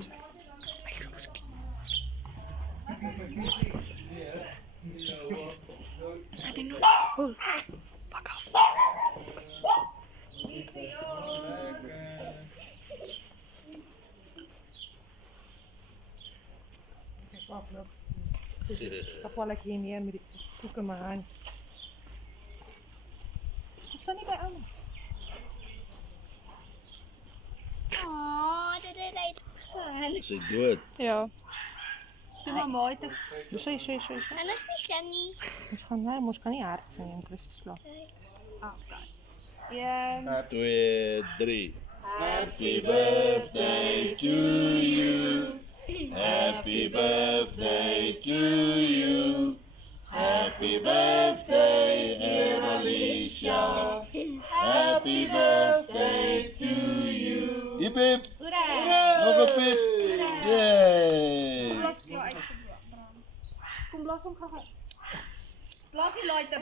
I didn't know. Full. Fuck off. Sta qua la chini, mi tu che mangi. Sta niet bij aan. อ๋อจะได้ไรทาน Is it good? Ja. Doe maar mooi. Dus zo. En dat is niet Sandy. Dus gaan wij, moest kan niet hard zijn in Christus vlog. Ja. 2, 3. Happy birthday to you. Happy birthday to you. Happy birthday, dear Alicia. Happy birthday to you. Hip hip. Nog een pip. Yay. Kom los om gaan. Los die Leute.